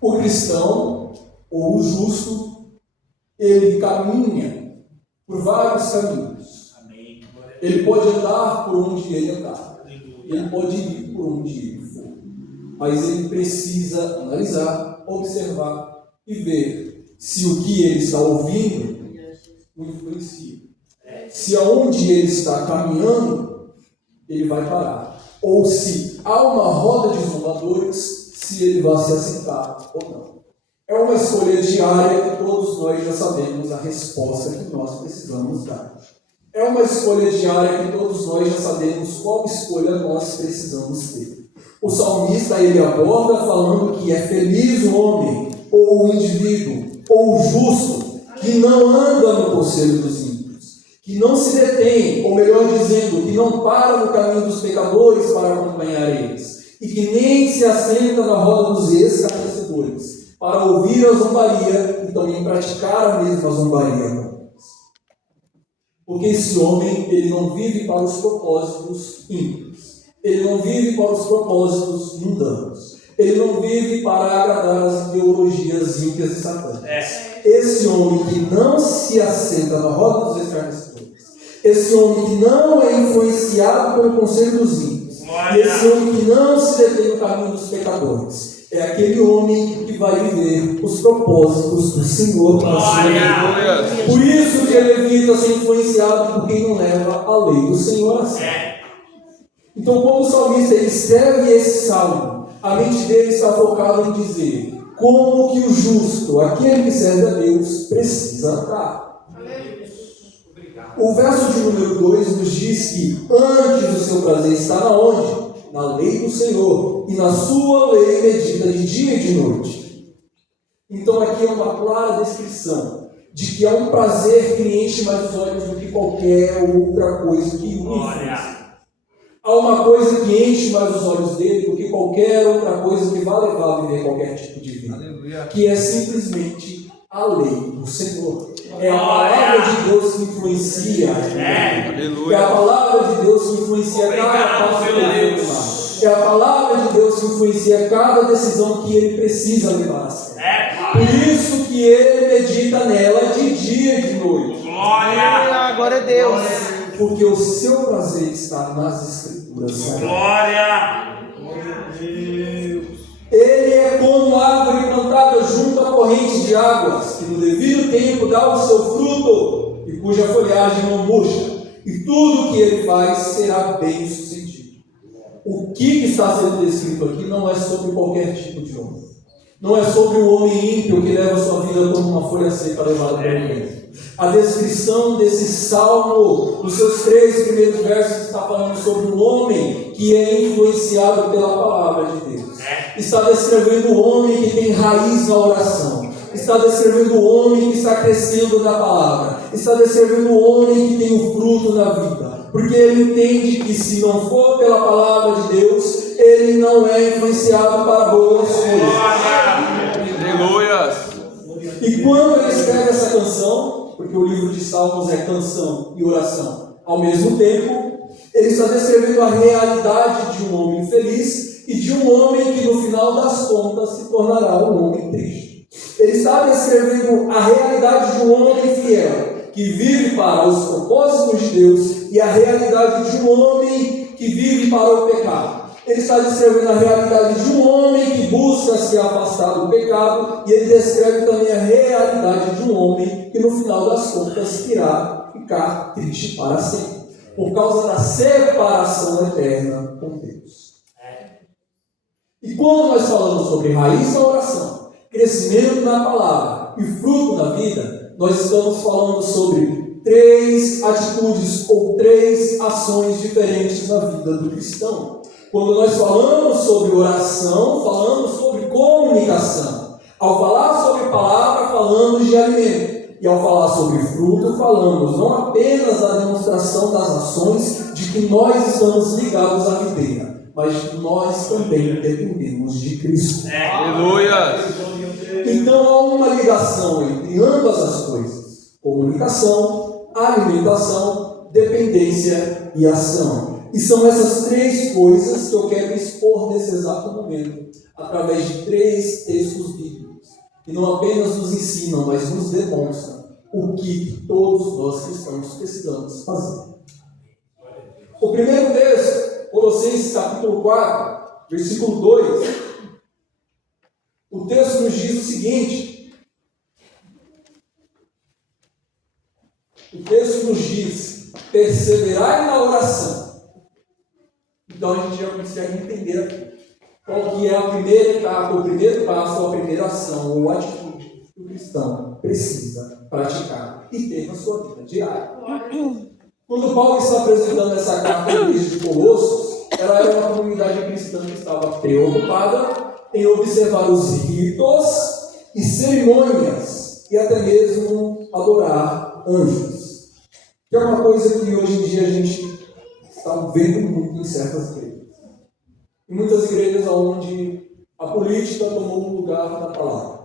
O cristão, ou o justo, ele caminha por vários caminhos. Ele pode andar por onde ele andar. Ele pode ir por onde ele for. Mas ele precisa analisar, observar e ver se o que ele está ouvindo o influencia. Se aonde ele está caminhando, ele vai parar. Ou se há uma roda de zombadores, se ele vai se assentar ou não. É uma escolha diária que todos nós já sabemos a resposta que nós precisamos dar. É uma escolha diária que todos nós já sabemos qual escolha nós precisamos ter. O salmista, ele aborda falando que é feliz o homem, ou o indivíduo, ou o justo, que não anda no conselho dos ímpios, que não se detém, ou melhor dizendo, que não para no caminho dos pecadores para acompanhar eles, e que nem se assenta na roda dos escarnecedores, para ouvir a zombaria e também praticar a mesma zombaria. Porque esse homem, ele não vive para os propósitos ímpios. Ele não vive para os propósitos mundanos. Ele não vive para agradar as ideologias ímpias e satânicas. Esse homem que não se assenta na roda dos escarnecedores, esse homem que não é influenciado pelo conselho dos ímpios, e esse homem que não se detém no caminho dos pecadores, é aquele homem que vai viver os propósitos do Senhor para a sua vida. Por isso que ele evita ser influenciado por quem não leva a lei do Senhor a sério. Então, quando o salmista ele escreve esse salmo, a mente dele está focada em dizer como que o justo, aquele que serve a Deus, precisa andar. O verso de número 2 nos diz que antes o seu prazer está na onde? Na lei do Senhor, e na sua lei medita de dia e de noite. Então aqui é uma clara descrição de que há um prazer que enche mais os olhos do que qualquer outra coisa que o influencia. Há uma coisa que enche mais os olhos dele do que qualquer outra coisa que vá levar a viver qualquer tipo de vida. Aleluia. Que é simplesmente a lei do Senhor. É a palavra de Deus que influencia. É a palavra de Deus que influencia cada passo que ele tomar. É a palavra de Deus que influencia cada decisão que ele precisa levar a sério. Por isso que ele medita nela de dia e de noite. Glória a Deus. Porque o seu prazer está nas Escrituras. Glória. Ele é como árvore plantada junto à corrente de águas, que no devido tempo dá o seu fruto, e cuja folhagem não murcha, e tudo o que ele faz será bem sucedido. O que está sendo descrito aqui não é sobre qualquer tipo de homem. Não é sobre o homem ímpio que leva sua vida como uma folha seca levada para o vento. A descrição desse salmo, nos seus 3 primeiros versos, está falando sobre um homem que é influenciado pela palavra de Deus. Está descrevendo o homem que tem raiz na oração. Está descrevendo o homem que está crescendo na palavra. Está descrevendo o homem que tem o fruto na vida. Porque ele entende que se não for pela palavra de Deus, ele não é influenciado para boas coisas. Aleluia! E quando ele escreve essa canção, porque o livro de Salmos é canção e oração ao mesmo tempo, ele está descrevendo a realidade de um homem feliz e de um homem que no final das contas se tornará um homem triste. Ele está descrevendo a realidade de um homem fiel, que vive para os propósitos de Deus, e a realidade de um homem que vive para o pecado. Ele está descrevendo a realidade de um homem que busca se afastar do pecado, e ele descreve também a realidade de um homem que no final das contas irá ficar triste para sempre, por causa da separação eterna com Deus. E quando nós falamos sobre raiz da oração, crescimento na palavra e fruto na vida, nós estamos falando sobre 3 atitudes ou 3 ações diferentes na vida do cristão. Quando nós falamos sobre oração, falamos sobre comunicação. Ao falar sobre palavra, falamos de alimento. E ao falar sobre fruto, falamos não apenas da demonstração das ações de que nós estamos ligados à videira, mas nós também dependemos de Cristo. Aleluia! Então há uma ligação entre ambas as coisas: comunicação, alimentação, dependência e ação. E são essas 3 coisas que eu quero expor nesse exato momento através de 3 textos bíblicos, que não apenas nos ensinam, mas nos demonstram o que todos nós cristãos precisamos fazer. O primeiro texto, Colossenses capítulo 4, versículo 2, o texto nos diz o seguinte: o texto nos diz, perseverai na oração. Então a gente já consegue entender aqui qual que é a primeira etapa, o primeiro passo, a primeira ação ou atitude que o cristão precisa praticar e ter na sua vida diária. Quando Paulo está apresentando essa carta à igreja de Colossos, ela era uma comunidade cristã que estava preocupada em observar os ritos e cerimônias e até mesmo adorar anjos, que é uma coisa que hoje em dia a gente está vendo muito em certas igrejas. Em muitas igrejas onde a política tomou um lugar na palavra,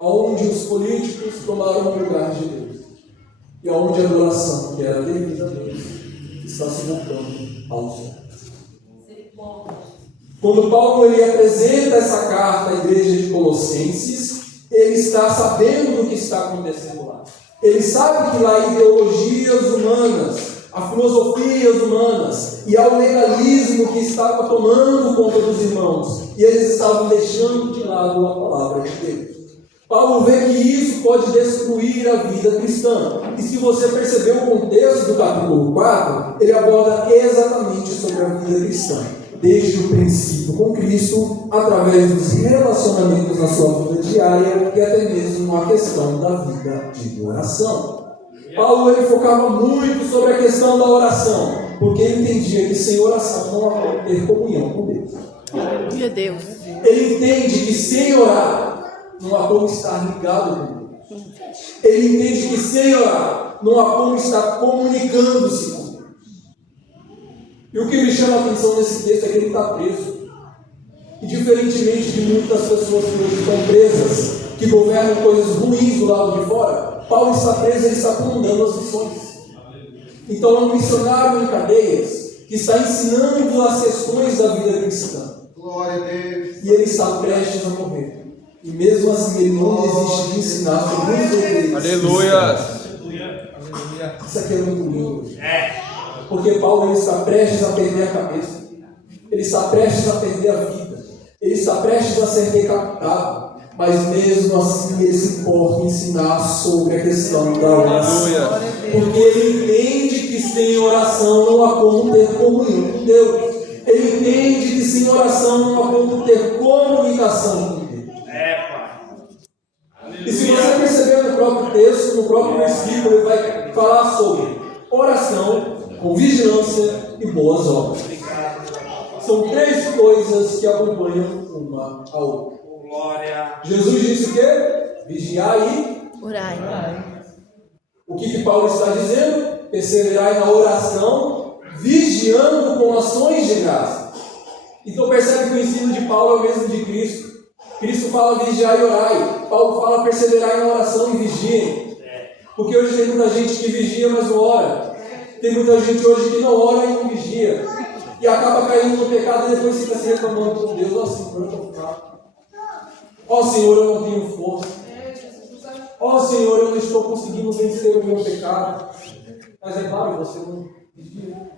onde os políticos tomaram o lugar de Deus, e onde a adoração que era devida a Deus está se voltando ao céu. Quando Paulo ele apresenta essa carta à igreja de Colossenses, ele está sabendo do que está acontecendo lá. Ele sabe que lá há ideologias humanas, há filosofias humanas e há o legalismo que estava tomando conta dos irmãos, e eles estavam deixando de lado a palavra de Deus. Paulo vê que isso pode destruir a vida cristã. E se você perceber o contexto do capítulo 4, ele aborda exatamente sobre a vida cristã, desde o princípio com Cristo, através dos relacionamentos na sua vida diária e até mesmo a questão da vida de oração. Paulo ele focava muito sobre a questão da oração, porque ele entendia que sem oração não há como ter comunhão com Deus. Meu Deus. Ele entende que sem orar não há como estar ligado com Deus. Ele entende que sem orar não há como estar comunicando-se com Deus. E o que me chama a atenção nesse texto é que ele está preso. E diferentemente de muitas pessoas que hoje estão presas, que governam coisas ruins do lado de fora, Paulo está preso e ele está comandando as missões. Então é um missionário em cadeias que está ensinando as questões da vida cristã. Glória a Deus. E ele está prestes a morrer. E mesmo assim ele não desiste de ensinar sobre os deveres. Aleluia! Isso aqui é muito lindo. Porque Paulo ele está prestes a perder a cabeça. Ele está prestes a perder a vida. Ele está prestes a ser decapitado. Mas mesmo assim ele se importa em ensinar sobre a questão da oração. Porque ele entende que sem oração não há como ter comunhão com Deus. Ele entende que sem oração não há como ter comunicação com Deus. E se você perceber no próprio texto, no próprio versículo, ele vai falar sobre oração, com vigilância e boas obras. São 3 coisas que acompanham uma a outra. Jesus disse o quê? Vigiai e Orai. O que Paulo está dizendo? Perseverai na oração, vigiando com ações de graça. Então percebe que o ensino de Paulo é o mesmo de Cristo. Cristo fala vigiar e orai. Paulo fala perseverar na oração e vigiem. Porque hoje tem muita gente que vigia, mas não ora. Tem muita gente hoje que não ora e não vigia. E acaba caindo no pecado e depois fica se reclamando com Deus. Ó Senhor, eu estou fraco. Ó Senhor, eu não tenho força. Ó Senhor, eu não estou conseguindo vencer o meu pecado. Mas é claro, você não vigia.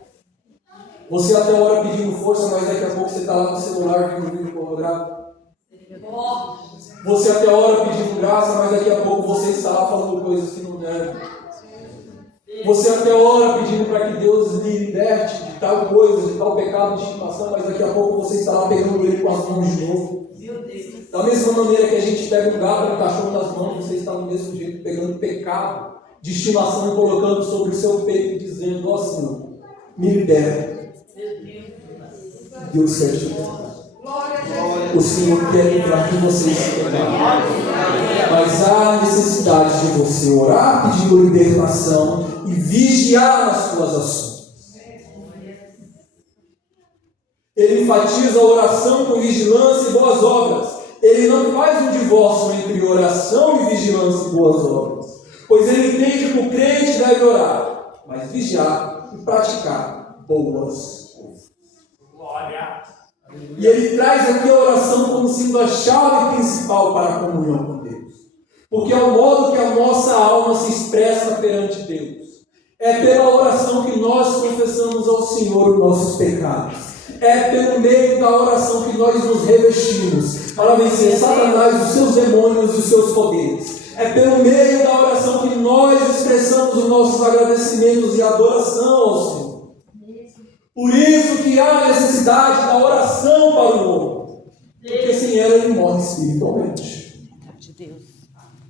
Você até ora pedindo força, mas daqui a pouco você está lá no celular vendo vídeo pornográfico. Você até ora pedindo graça, mas daqui a pouco você está lá falando coisas que não devem. Você até ora pedindo para que Deus lhe liberte de tal coisa, de tal pecado de estimação, mas daqui a pouco você está lá pegando ele com as mãos de novo. Da mesma maneira que a gente pega um gato e um cachorro nas mãos, você está do mesmo jeito pegando pecado de estimação e colocando sobre o seu peito e dizendo: ó Senhor, me libera. Deus quer te libertar. O Senhor quer livrar que você se prepare. Mas há necessidade de você orar pedindo libertação e vigiar nas suas ações. Ele enfatiza a oração com vigilância e boas obras. Ele não faz um divórcio entre oração e vigilância e boas obras. Pois ele entende que o crente deve orar, mas vigiar e praticar boas obras. Glória! E ele traz aqui a oração como sendo a chave principal para a comunhão com Deus. Porque é o modo que a nossa alma se expressa perante Deus. É pela oração que nós confessamos ao Senhor os nossos pecados. É pelo meio da oração que nós nos revestimos para vencer Satanás, os seus demônios e os seus poderes. É pelo meio da oração que nós expressamos os nossos agradecimentos e adoração ao Senhor. Por isso que há necessidade da oração para o homem. Porque sem ela ele morre espiritualmente.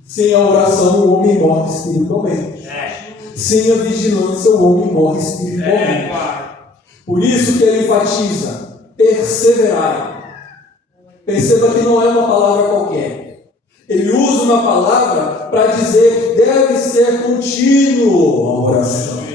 Sem a oração o homem morre espiritualmente. Sem a vigilância o homem morre espiritualmente. Por isso que ele enfatiza: perseverar. Perceba que não é uma palavra qualquer. Ele usa uma palavra para dizer que deve ser contínuo a oração.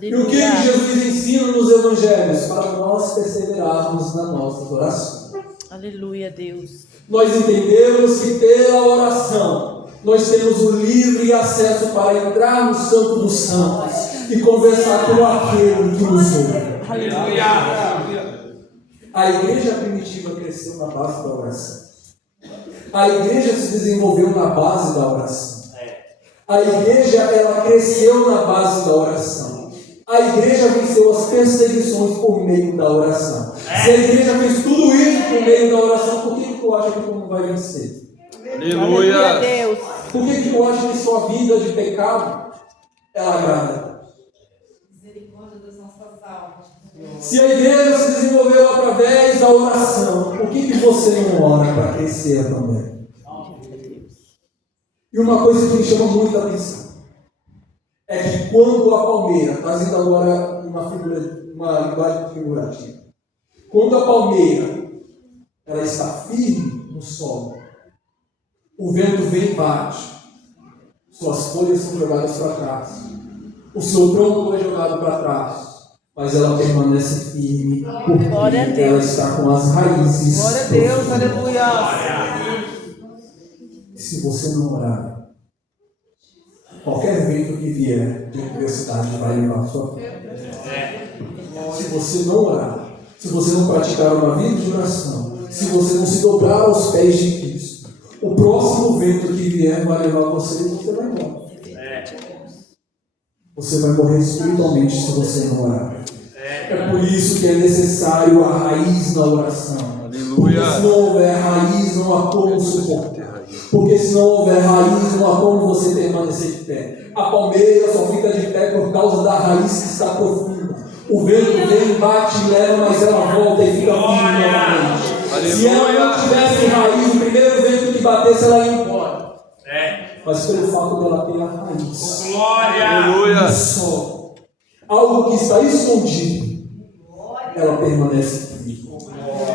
E o que Jesus ensina nos evangelhos? Para nós perseverarmos nas nossas orações. Aleluia, Deus. Nós entendemos que pela oração nós temos o livre acesso para entrar no Santo dos Santos e conversar com aquele que nos ouve. Aleluia. A igreja primitiva cresceu na base da oração. A igreja se desenvolveu na base da oração. A igreja ela cresceu na base da oração. A igreja venceu as perseguições por meio da oração. Se a igreja fez tudo isso por meio da oração, por que tu acha que tu não vai vencer? Aleluia. Deus. Por que tu acha que sua vida de pecado ela agrada? Misericórdia das nossas almas. Se a igreja se desenvolveu através da oração, por que você não ora para crescer também? E uma coisa que me chama muita atenção é que quando a palmeira, trazendo agora uma linguagem figurativa, quando a palmeira ela está firme no solo, o vento vem e bate, suas folhas são jogadas para trás, o seu tronco é jogado para trás, mas ela permanece firme porque ela está com as raízes. Glória a Deus, aleluia. Se você não orar, qualquer vento que vier de adversidade vai levar a sua vida. Se você não orar, se você não praticar uma vida de oração, se você não se dobrar aos pés de Cristo, o próximo vento que vier vai levar você e você vai morrer. Você vai morrer espiritualmente se você não orar. É por isso que é necessário a raiz na oração. Porque se não houver raiz, não há como suportar. Porque se não houver raiz, não há como você permanecer de pé. A palmeira só fica de pé por causa da raiz que está profunda. O vento vem, bate e leva, mas ela volta e fica firme novamente. Se ela não tivesse raiz, o primeiro vento que batesse, ela ia embora. Mas pelo fato dela ter a raiz, Aleluia. no solo, algo que está escondido, ela permanece firme.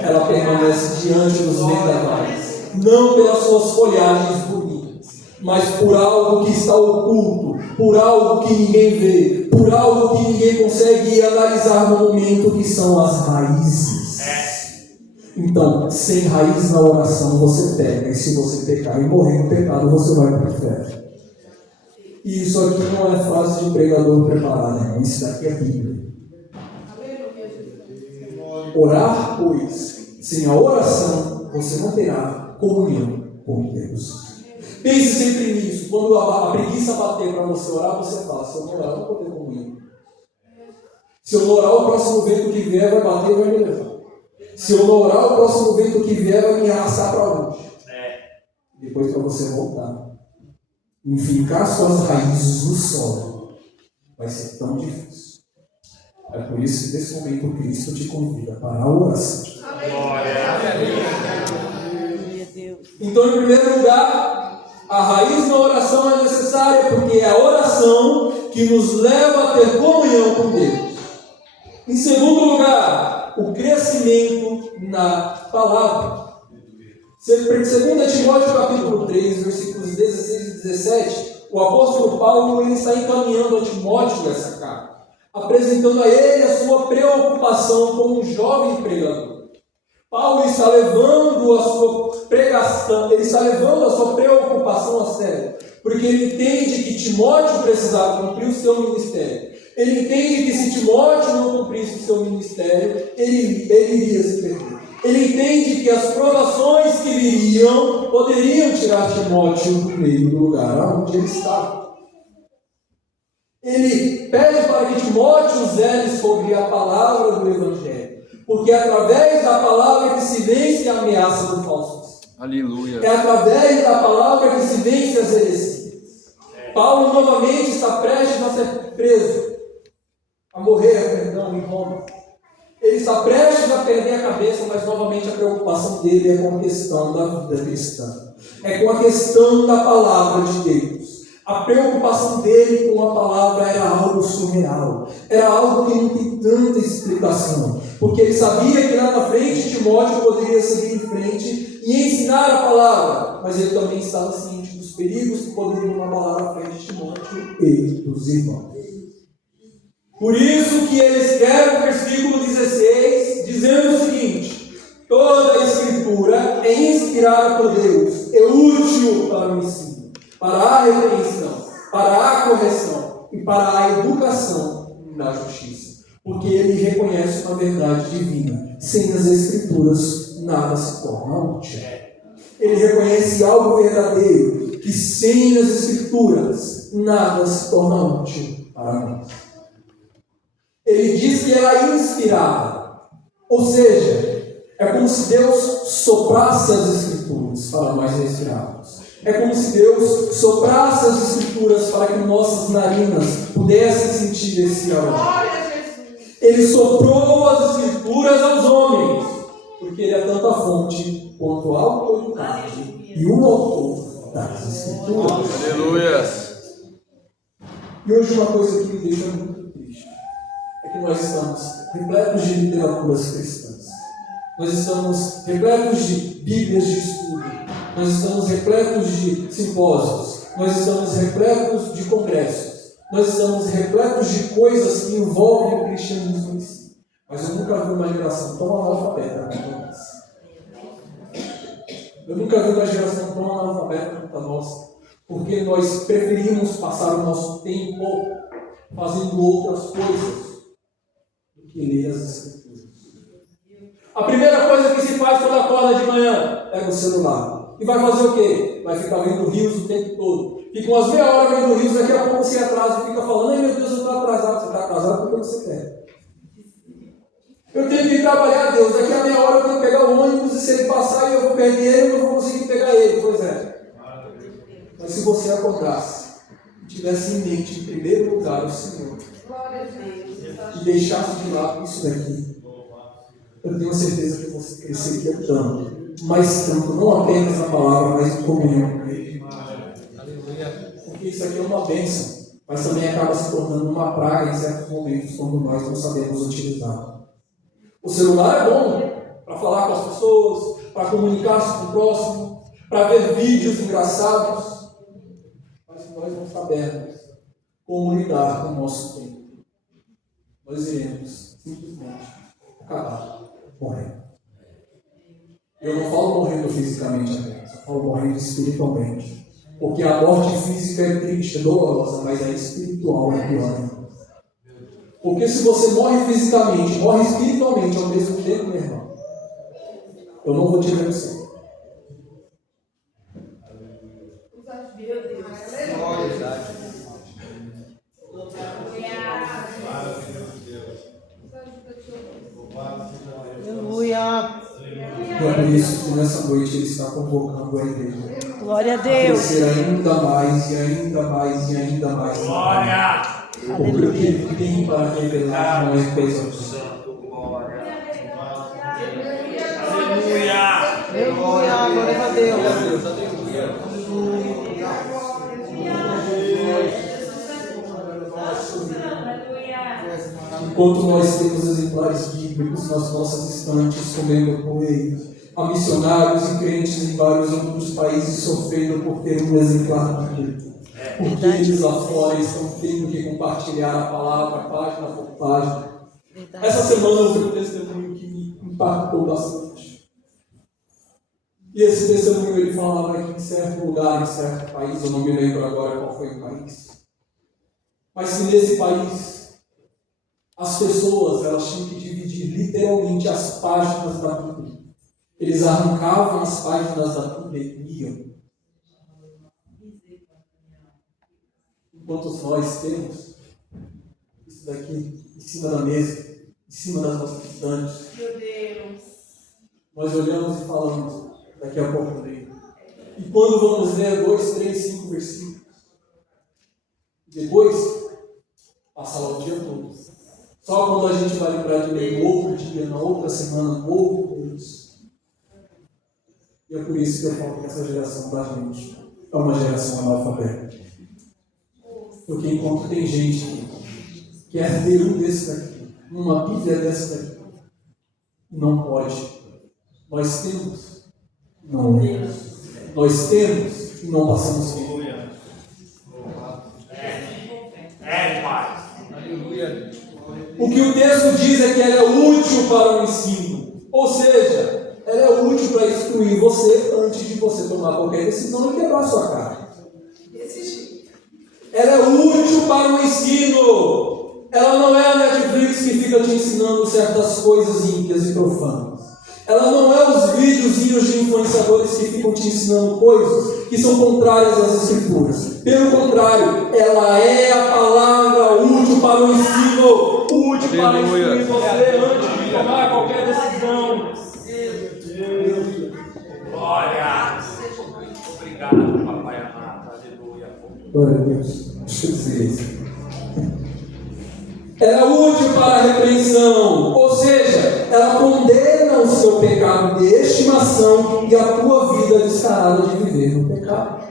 Ela permanece diante dos vendavais, não pelas suas folhagens bonitas, mas por algo que está oculto, por algo que ninguém vê, por algo que ninguém consegue analisar no momento, que são as raízes. Então, sem raiz na oração você pega, e se você pecar e morrer no pecado, você vai para o inferno. E isso aqui não é frase de pregador preparado, não. Isso daqui é Bíblia. Orar, pois, sem a oração, você não terá comunhão com Deus. Pense sempre nisso. Quando a preguiça bater para você orar, você fala: se eu não orar, eu não vou ter comunhão. Se eu não orar, o próximo vento que vier vai bater e vai me levar. Se eu não orar, o próximo vento que vier vai me arrastar para longe. Depois, para você voltar, enfincar suas raízes no solo, vai ser tão difícil. É por isso que nesse momento Cristo te convida para a oração. Então, em primeiro lugar, a raiz na oração é necessária, porque é a oração que nos leva a ter comunhão com Deus. Em segundo lugar, o crescimento na palavra. 2 Timóteo capítulo 3, versículos 16 e 17, o apóstolo Paulo ele está encaminhando a Timóteo essa carta, apresentando a ele a sua preocupação como um jovem pregador. Paulo está levando a sua pregação, ele está levando a sua preocupação a sério, porque ele entende que Timóteo precisava cumprir o seu ministério. Ele entende que se Timóteo não cumprisse o seu ministério, ele iria se perder. Ele entende que as provações que viriam poderiam tirar Timóteo do meio do lugar onde ele estava. Ele pede para que Timóteo zele sobre a palavra do Evangelho, porque é através da palavra que se vence a ameaça do falso. Aleluia. É através da palavra que se vence as heresias. Paulo novamente está prestes a ser preso, a morrer, em Roma. Ele está prestes a perder a cabeça, mas novamente a preocupação dele é com a questão da vida cristã. É com a questão da palavra de Deus. A preocupação dele com a palavra era algo surreal. Era algo que não tem tanta explicação. Porque ele sabia que lá na frente Timóteo poderia seguir em frente e ensinar a palavra. Mas ele também estava ciente dos perigos que poderiam abalar a fé de Timóteo e dos irmãos. Por isso que ele escreve o versículo 16, dizendo o seguinte: toda a Escritura é inspirada por Deus, é útil para o ensino, para a repreensão, para a correção e para a educação na justiça. Porque ele reconhece uma verdade divina. Sem as Escrituras, nada se torna útil. Ele reconhece algo verdadeiro, que sem as Escrituras, nada se torna útil para nós. Ele diz que ela é inspirada. Ou seja, é como se Deus soprasse as Escrituras para nós respirarmos. É como se Deus soprasse as Escrituras para que nossas narinas pudessem sentir esse aroma. Ele soprou as Escrituras aos homens, porque Ele é tanto a fonte quanto a autoridade e o autor das Escrituras. Aleluia. E hoje uma coisa que me deixa muito triste é que nós estamos repletos de literaturas cristãs. Nós estamos repletos de bíblias de estudo. Nós estamos repletos de simpósios. Nós estamos repletos de congressos. Nós estamos repletos de coisas que envolvem o cristianismo em si. Mas eu nunca vi uma geração tão analfabeta quanto a nossa. Eu nunca vi uma geração tão analfabeta quanto a nossa. Porque nós preferimos passar o nosso tempo fazendo outras coisas do que ler as Escrituras. A primeira coisa que se faz quando acorda de manhã, pega o celular. E vai fazer o quê? Vai ficar vendo rios o tempo todo. Fica umas meia hora vendo rios, daqui a pouco se atrasa e fica falando: ai meu Deus, eu estou atrasado. Você está atrasado porque você quer. Eu tenho que ir trabalhar, Deus. Daqui a meia hora eu tenho que pegar o ônibus e se ele passar e eu vou perder ele, eu não vou conseguir pegar ele. Pois é. Mas se você acordasse e tivesse em mente, em primeiro lugar, o Senhor, e deixasse de lado isso daqui, eu tenho certeza que você cresceria tanto, mas tanto, não apenas na palavra, mas em comunhão com Ele. Porque isso aqui é uma bênção, mas também acaba se tornando uma praga em certos momentos, quando nós não sabemos utilizar. O celular é bom para falar com as pessoas, para comunicar-se com o próximo, para ver vídeos engraçados, mas se nós não sabermos como lidar com o nosso tempo, nós iremos simplesmente acabar morrendo. Eu não falo morrendo fisicamente apenas, eu falo morrendo espiritualmente. Porque a morte física é triste, é dolorosa, mas a espiritual é pior. Porque se você morre fisicamente, morre espiritualmente ao mesmo tempo, meu irmão, eu não vou te vencer. Aleluia. E é por isso que nessa noite Ele está convocando a igreja. Glória a A Deus. crescer ainda mais, e ainda mais, e ainda mais. Glória! Porque o que Ele tem para revelar não é coisa Aleluia! Aleluia. Glória a Deus. Enquanto nós temos exemplares bíblicos nas nossas estantes comendo por eles, há missionários e crentes em vários outros países sofrendo por ter um exemplar bíblico. Porque eles lá fora estão tendo que compartilhar a palavra página por página. Essa semana eu vi um testemunho que me impactou bastante. E esse testemunho ele falava que em certo lugar, em certo país, eu não me lembro agora qual foi o país, mas que nesse país as pessoas elas tinham que dividir literalmente as páginas da Bíblia. Eles arrancavam as páginas da Bíblia e liam. Enquanto nós temos isso daqui em cima da mesa, em cima das nossas estantes, Meu Deus. nós olhamos e falamos, daqui a pouco eu leio. E quando vamos ler 2, 3, 5 versículos, depois, passa lá o dia todo. Só quando a gente vai lembrar de ler no outro dia, na outra semana, no outro mês. E é por isso que eu falo que essa geração da gente é uma geração analfabeta. Porque enquanto tem gente que quer ter um desse daqui, uma Bíblia dessa daqui, não pode. Nós temos, não lemos. Nós temos e não passamos tempo. Pai. Aleluia. O que o texto diz é que ela é útil para o ensino. Ou seja, ela é útil para instruir você antes de você tomar qualquer decisão e quebrar a sua cara. Desse jeito. Ela é útil para o ensino. Ela não é a Netflix que fica te ensinando certas coisas ímpias e profanas. Ela não é os videozinhos de influenciadores que ficam te ensinando coisas que são contrárias às Escrituras. Pelo contrário, ela é a palavra útil para o ensino, útil para instruir você antes de tomar qualquer decisão. Glória. Obrigado, papai amado. Aleluia. Glória a Deus. Deixa eu dizer isso. Ela é útil para a repreensão, ou seja, ela condena o seu pecado de estimação e a tua vida descarada de viver no pecado.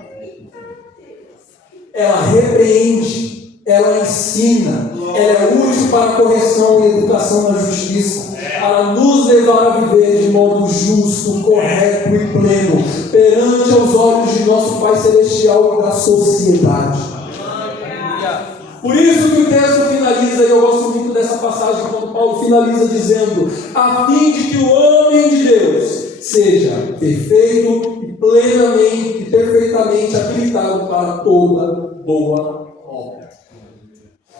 Ela repreende, ela ensina, ela é útil para a correção e educação na justiça, para nos levar a viver de modo justo, correto e pleno, perante aos olhos de nosso Pai Celestial e da sociedade. Por isso que o texto finaliza, e eu gosto muito dessa passagem, quando Paulo finaliza dizendo, a fim de que o homem de Deus seja perfeito e plenamente e perfeitamente habilitado para toda boa obra.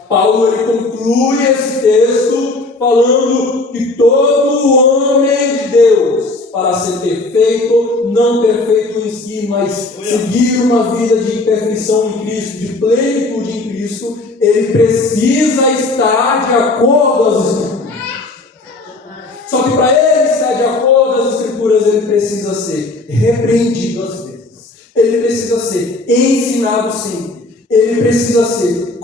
Paulo ele conclui esse texto falando que todo homem de Deus, para ser perfeito, não perfeito em si, mas seguir uma vida de perfeição em Cristo, de plenitude em Cristo, ele precisa estar de acordo às Escrituras. Só que para ele estar de acordo às Escrituras, ele precisa ser repreendido às vezes. Ele precisa ser ensinado sempre. Ele precisa ser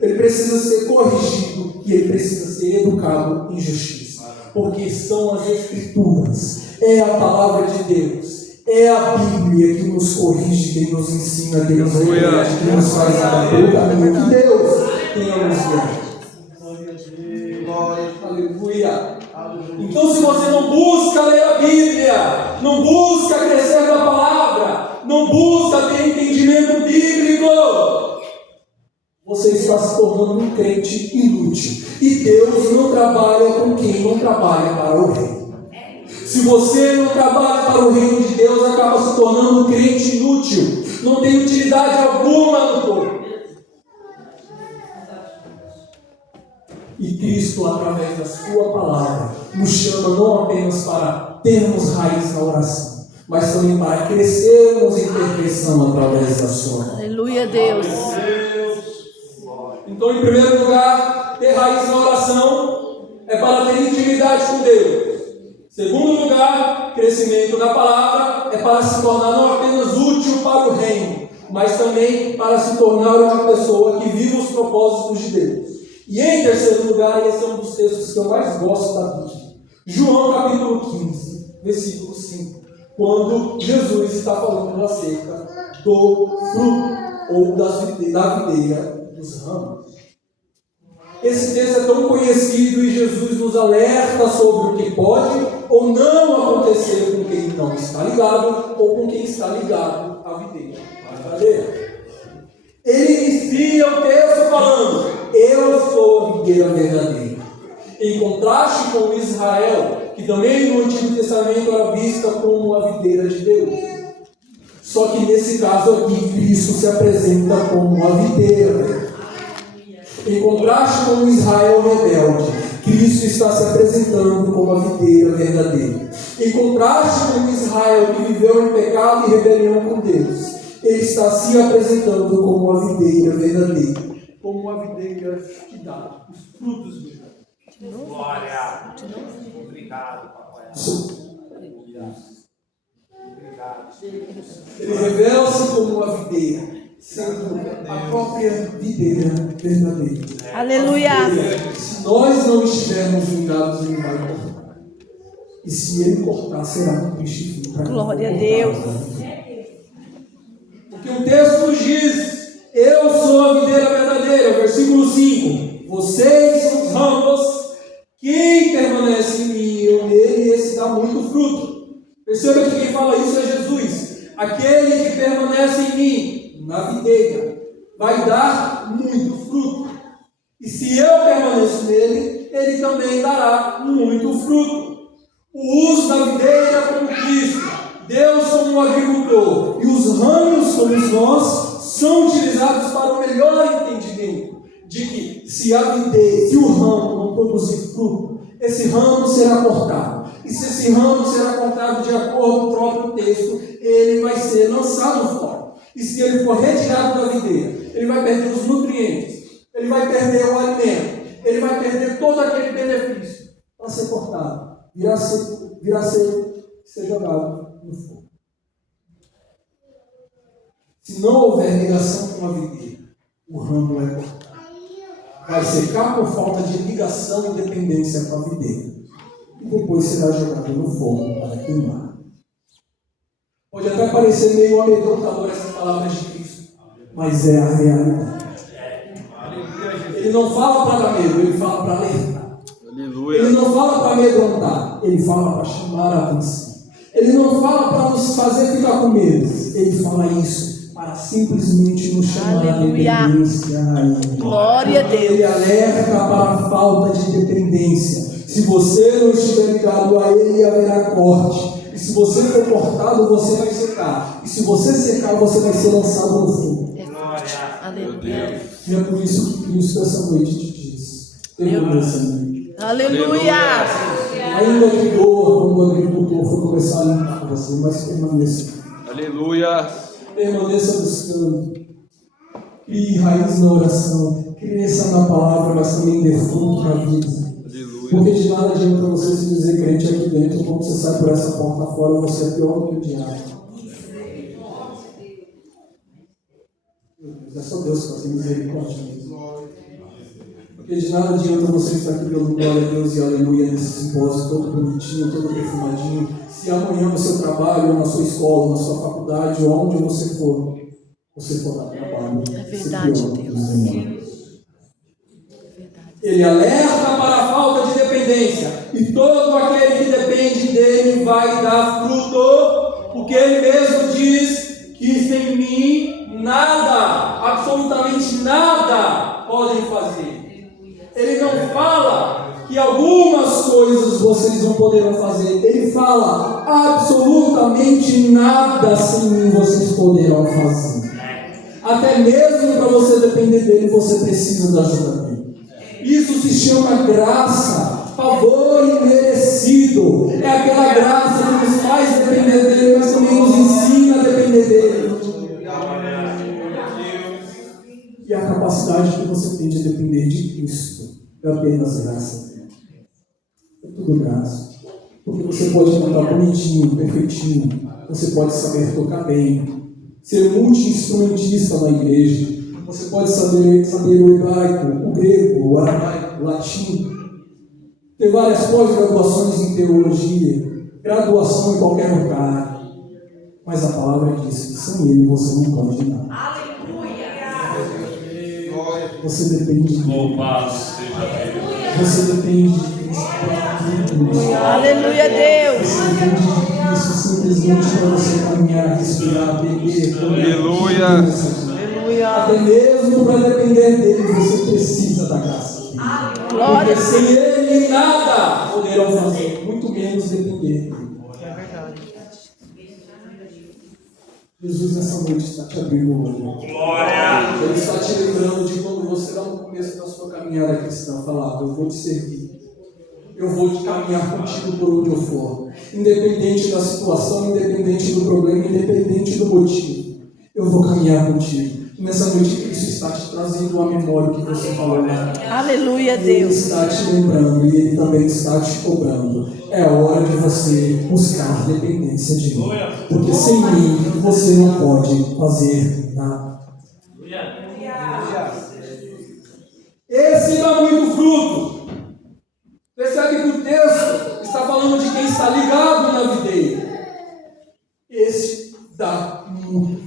ele precisa ser corrigido e ele precisa ser educado em justiça. Porque são as Escrituras, é a palavra de Deus, é a Bíblia que nos corrige, que nos ensina, que nos repreende, que nos faz andar pelo caminho de Deus. Tenhamos aleluia. Então, se você não busca ler a Bíblia, não busca crescer na palavra, não busca ter entendimento bíblico, você está se tornando um crente inútil. E Deus não trabalha com quem não trabalha para o reino. Se você não trabalha para o reino de Deus, acaba se tornando um crente inútil. Não tem utilidade alguma no corpo. E Cristo, através da sua palavra, nos chama não apenas para termos raiz na oração, mas também para crescermos em perfeição através da sua palavra. Aleluia, Deus. Então, em primeiro lugar, ter raiz na oração é para ter intimidade com Deus. Segundo lugar, crescimento na palavra é para se tornar não apenas útil para o reino, mas também para se tornar uma pessoa que vive os propósitos de Deus. E em terceiro lugar, esse é um dos textos que eu mais gosto da Bíblia. João capítulo 15, versículo 5. Quando Jesus está falando acerca do fruto ou da videira dos ramos. Esse texto é tão conhecido e Jesus nos alerta sobre o que pode ou não acontecer com quem não está ligado ou com quem está ligado à videira verdadeira. Ele inicia o texto falando: eu sou a videira verdadeira. Em contraste com Israel, que também no Antigo Testamento era vista como a videira de Deus. Só que nesse caso aqui, Cristo se apresenta como a videira. Em contraste com o Israel rebelde, Cristo está se apresentando como a videira verdadeira. Em contraste com o Israel que viveu em pecado e rebelião com Deus, ele está se apresentando como a videira verdadeira, como uma videira que dá os frutos do jardim. Glória. Obrigado, papai. Obrigado. Ele revela-se como uma videira, sendo a própria videira verdadeira. Aleluia. Se nós não estivermos ligados, ele vai cortar. E se ele cortar, será um peixe fino. Glória a Deus. Porque o texto nos diz: eu sou a videira verdadeira, versículo 5. Vocês são os ramos, quem permanece em mim, eu nele, esse dá muito fruto. Perceba que quem fala isso é Jesus. Aquele que permanece em mim, na videira, vai dar muito fruto. E se eu permaneço nele, ele também dará muito fruto. O uso da videira como Cristo, Deus como um agricultor, e os ramos como nós, são utilizados para o melhor entendimento de que se a videira, se o ramo não produzir fruto, esse ramo será cortado. E se esse ramo será cortado de acordo com o próprio texto, ele vai ser lançado fora. E se ele for retirado da videira, ele vai perder os nutrientes, ele vai perder o alimento, ele vai perder todo aquele benefício para ser cortado, virá seco, ser jogado no fogo. Se não houver ligação com a videira, o ramo é cortado. Vai secar por falta de ligação e dependência com a videira. E depois será jogado no fogo para queimar. Pode até parecer meio amedrontador essas palavras de Cristo, mas é a realidade. Ele não fala para dar medo, ele fala para alertar. Aleluia. Ele não fala para amedrontar, ele fala para chamar a atenção. Ele não fala para nos fazer ficar com medo, ele fala isso para simplesmente nos chamar a dependência a Ele. Glória a Deus. Ele alerta para a falta de dependência. Se você não estiver ligado a Ele, haverá corte. E se você for cortado, você vai secar. E se você secar, você vai ser lançado no fogo. Aleluia. E é por isso que Cristo essa noite te diz: permaneça nele. Aleluia. Ainda que doa quando o agricultor for começar a limpar você, mas permaneça. Aleluia. Permaneça buscando. Crie raiz na oração. Cresça na palavra, mas também dê fruto na vida. Aleluia. Porque de nada adianta você se dizer crente aqui dentro, quando você sai por essa porta fora, você é pior do que o diabo. É só Deus que tem misericórdia mesmo. Porque de nada adianta você estar aqui dando glória a Deus e aleluia nesse simpósio todo bonitinho, todo perfumadinho. Se amanhã no seu trabalho, na sua escola, na sua faculdade, ou onde você for dar trabalho. É verdade, Deus. Ele alerta para a falta de dependência. E todo aquele que depende dele vai dar fruto. Porque ele mesmo diz que sem mim nada, absolutamente nada podem fazer. Ele não fala que algumas coisas vocês não poderão fazer. Ele fala absolutamente nada sem mim vocês poderão fazer. Até mesmo para você depender dele, você precisa da ajuda dele. Isso se chama graça, favor imerecido. É aquela graça que nos faz depender dele, mas também nos ensina a depender dele. E a capacidade que você tem de depender de Cristo é apenas graça. É tudo graça. Porque você pode cantar bonitinho, perfeitinho. Você pode saber tocar bem. Ser multi-instrumentista na igreja. Você pode saber o hebraico, o grego, o aramaico, o latim. Ter várias pós-graduações em teologia. Graduação em qualquer lugar. Mas a palavra diz que sem ele você não pode nada. Você depende de Deus. Você depende de Cristo para tudo. Aleluia, Deus. Você depende de Cristo simplesmente para você caminhar, respirar, beber, comer. Aleluia. Aleluia. Até mesmo para depender dele, você precisa da graça dele. Glória. Porque sem ele nada poderão fazer, muito menos depender dele. É verdade. Jesus nessa noite está te abrindo o olho. Glória. Ele está te lembrando de quando você lá no começo da sua caminhada cristã falava: eu vou te servir, eu vou te caminhar contigo por onde eu for, independente da situação, independente do problema, independente do motivo, eu vou caminhar contigo. E nessa noite Cristo está te trazendo a memória que você falou, né? Aleluia, Ele Deus. está te lembrando e Ele também está te cobrando. É hora de você buscar dependência de mim, porque sem mim você não pode fazer nada. Esse dá muito fruto. Percebe que o texto está falando de quem está ligado na videira. Esse dá muito fruto.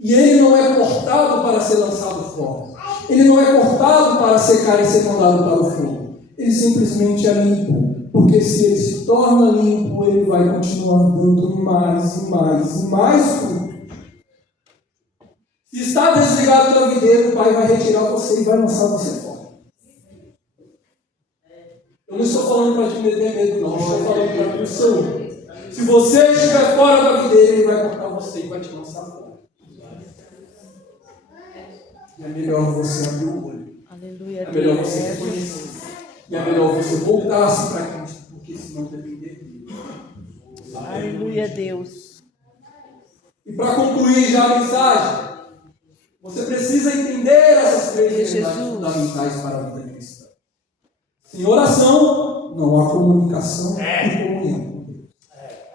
E ele não é cortado para ser lançado fora. Ele não é cortado para secar e ser mandado para o fogo. Ele simplesmente é limpo. Porque se ele se torna limpo, ele vai continuar dando mais e mais e mais fruto. Se está desligado da videira, o Pai vai retirar você e vai lançar você fora. Eu não estou falando para te meter medo, não. Eu estou falando para a pessoa. Se você estiver fora da videira, ele vai cortar você e vai te lançar fora. E é melhor você abrir o olho. Aleluia, É melhor Deus. você reconhecer. E é melhor você voltar-se para Cristo, porque senão depender dele. Aleluia, Deus. E para concluir já a mensagem, você precisa entender essas três verdades fundamentais para a vida cristã. Sem oração, não há comunicação e comunhão com Deus.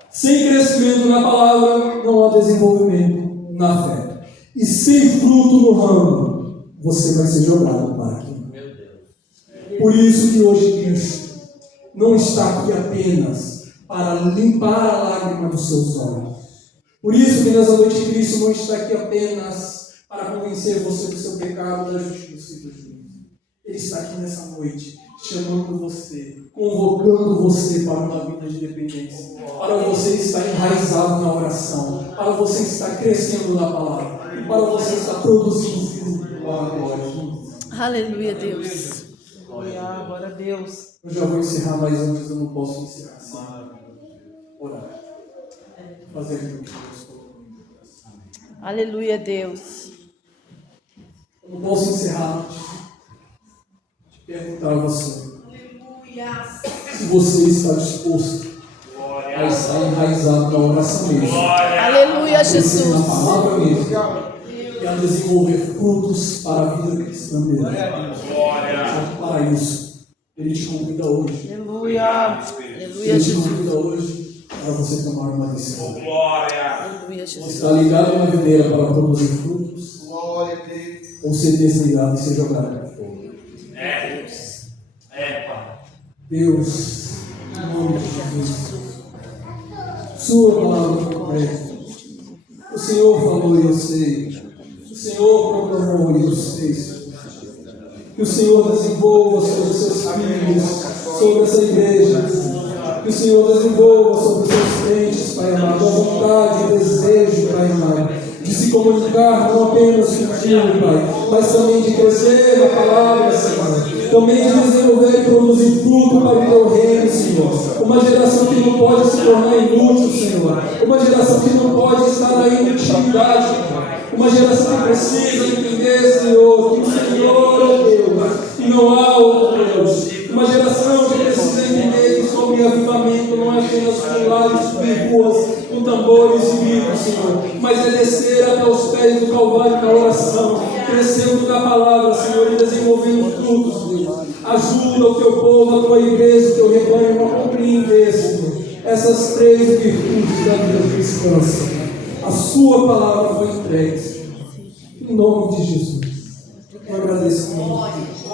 Sem crescimento na palavra, não há desenvolvimento na fé. E sem fruto no ramo, você vai ser jogado para aqui. Por isso que hoje Cristo não está aqui apenas para limpar a lágrima dos seus olhos. Por isso que nessa noite Cristo não está aqui apenas para convencer você do seu pecado, da justiça e do juízo. Ele está aqui nessa noite chamando você, convocando você para uma vida de dependência, para você estar enraizado na oração, para você estar crescendo na palavra e para você estar produzindo fruto para a glória de Deus. Aleluia, Deus. Glória a Deus. Eu já vou encerrar, mas antes eu não posso encerrar assim. Orar. Fazer aquilo que Deus colocou no meu coração. Aleluia, Deus. Eu não posso encerrar antes de perguntar a você se você está disposto a estar enraizado na oração mesmo. Aleluia, Jesus. Na palavra mesmo. E a desenvolver frutos para a vida cristã mesmo. Só para isso, Ele te convida hoje. Aleluia. Aleluia, Ele te Jesus. convida hoje para você tomar uma decisão. Aleluia, Você Jesus. está ligado na videira para produzir frutos, ou ser desligado e ser jogado para fogo. Deus, em nome de Jesus, Sua palavra completa. O Senhor falou e eu sei. O Senhor proclamou e eu sei. Que o Senhor desenvolva sobre os seus filhos, sobre essa igreja. Que o Senhor desenvolva sobre os seus crentes, Pai amado, a vontade, o desejo, Pai amado, de se comunicar não apenas contigo, Pai, mas também de crescer na palavra, Senhor. Também de desenvolver e produzir fruto para o Teu reino, Senhor. Uma geração que não pode se tornar inútil, Senhor. Uma geração que não pode estar na inutilidade, Pai. Uma geração que precisa entender, Senhor, que o Senhor é Deus e não há outro Deus. Uma geração que precisa entender que sobre avivamento não é apenas com lábios, subir ruas, com tambores e gritos, Senhor, mas é descer até os pés do Calvário na oração, crescendo na palavra, Senhor, e desenvolvendo frutos, Deus. Ajuda o Teu povo, a Tua igreja, o Teu rebanho a compreender, Senhor, essas três virtudes da vida cristã, Senhor. A Sua palavra foi entregue, Senhor. Em nome de Jesus. Eu agradeço muito.